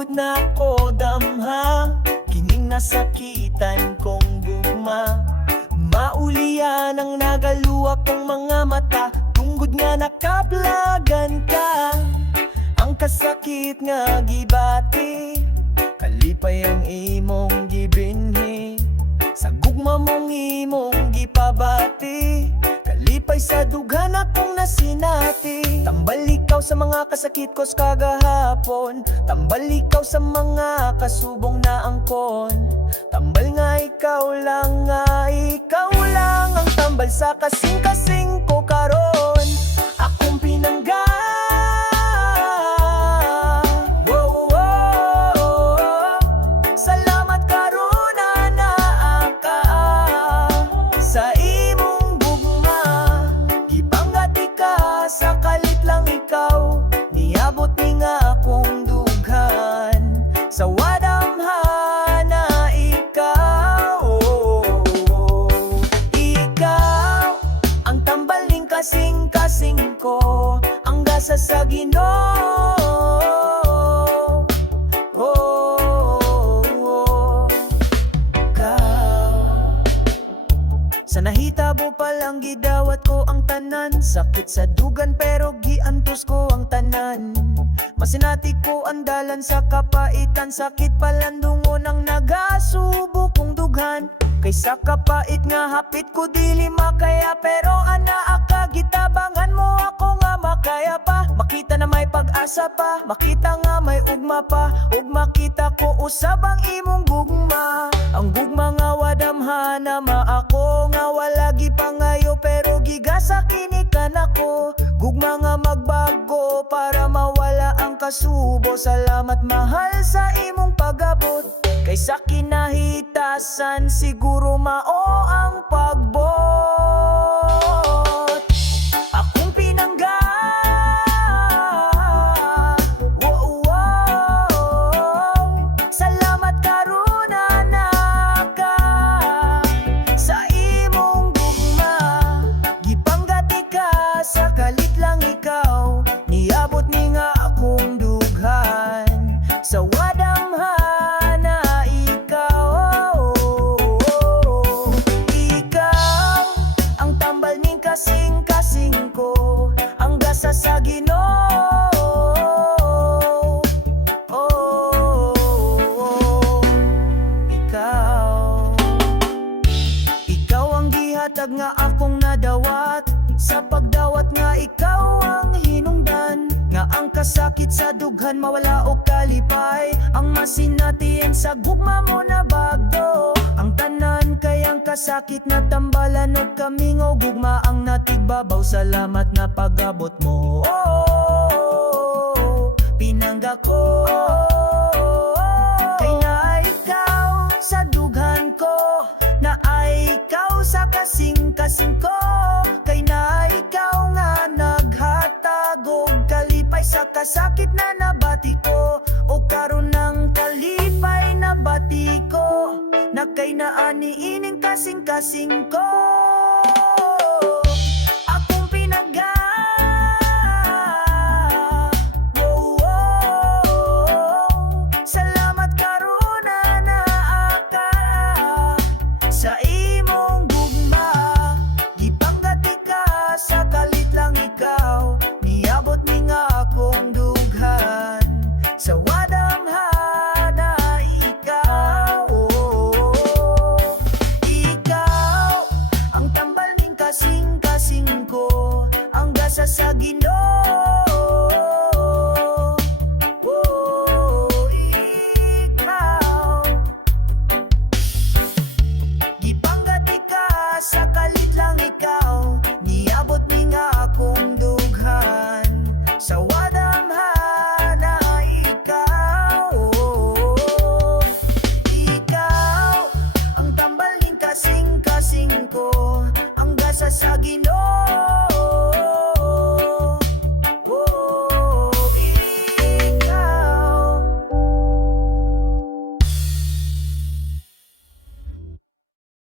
Tungod na ko damha, kining nasakitan kong gugma. Maulian ang nagaluwa kong mga mata, tungod nga nakaplagan ka. Ang kasakit nga gibati, kalipay ang imong gibinhi. Sa gugma mong imong gipabati, kalipay sa dughan akong nasinati. Tambal ikaw sa mga kasakit ko sa kagahapon, tambal ikaw sa mga kasubong na angkon. Tambal nga ikaw lang ang tambal sa kasing-kasing ko karon. Akong pinangga, salamat karon na ka sa imong gugma. Ipanggati ka sa kalit lang ikaw, niabot ni nga akong dughan. Sa wadamhana ikaw, ikaw ang tambaling kasing-kasing ko, ang gasa sa Ginoo. Sa nahitabo palang gidawat ko ang tanan, sakit sa dugan pero giantos ko ang tanan. Masinati ko ang dalan sa kapaitan, sakit palandungon ang nagasubo kong dughan. Kaysa kapait nga hapit ko dili makaya, pero ana aka gitabangan mo ako nga makaya pa. Makita na may pag-asa pa, makita nga may ugma pa, ug makita ko usab ang imong gugma. Ang gugma nga wadamhana maako, nga wala gipangayo pero gigasa kinikan ako. Gugma nga magbago para mawala ang kasubo. Salamat mahal sa imong pag-abot, kaysa kinahitasan siguro mao ang pagbot. Akong pinangga, salamat karon na ka sa imong gugma. Gipanggati ka sa kalit lang ikaw, niabot ni nga akong dughan. Sa wadamhana ikaw, ikaw ang tambal ning kasing-kasing ko, ang gasa sa Ginoo. Ikaw ang gihatag nga akong nadawat, sa pagdawat nga ikaw ang hinungdan. Nga ang kasakit sa dughan mawala o kalipay, ang masinatian sa gugma mo na bagdo. Ang tanan kayang kasakit na tambalan o kamingaw, gugma ang natigbabaw. Salamat na pag-abot mo, pinangga ko. Kay na ikaw sa dughan ko, na ay ikaw sa kasing-kasing ko. Kay na ikaw nga naghatag og kalipay sa kasakit na nabati ko, o karon ng kalipay na bati ko, na kay naani ining kasing-kasing ko.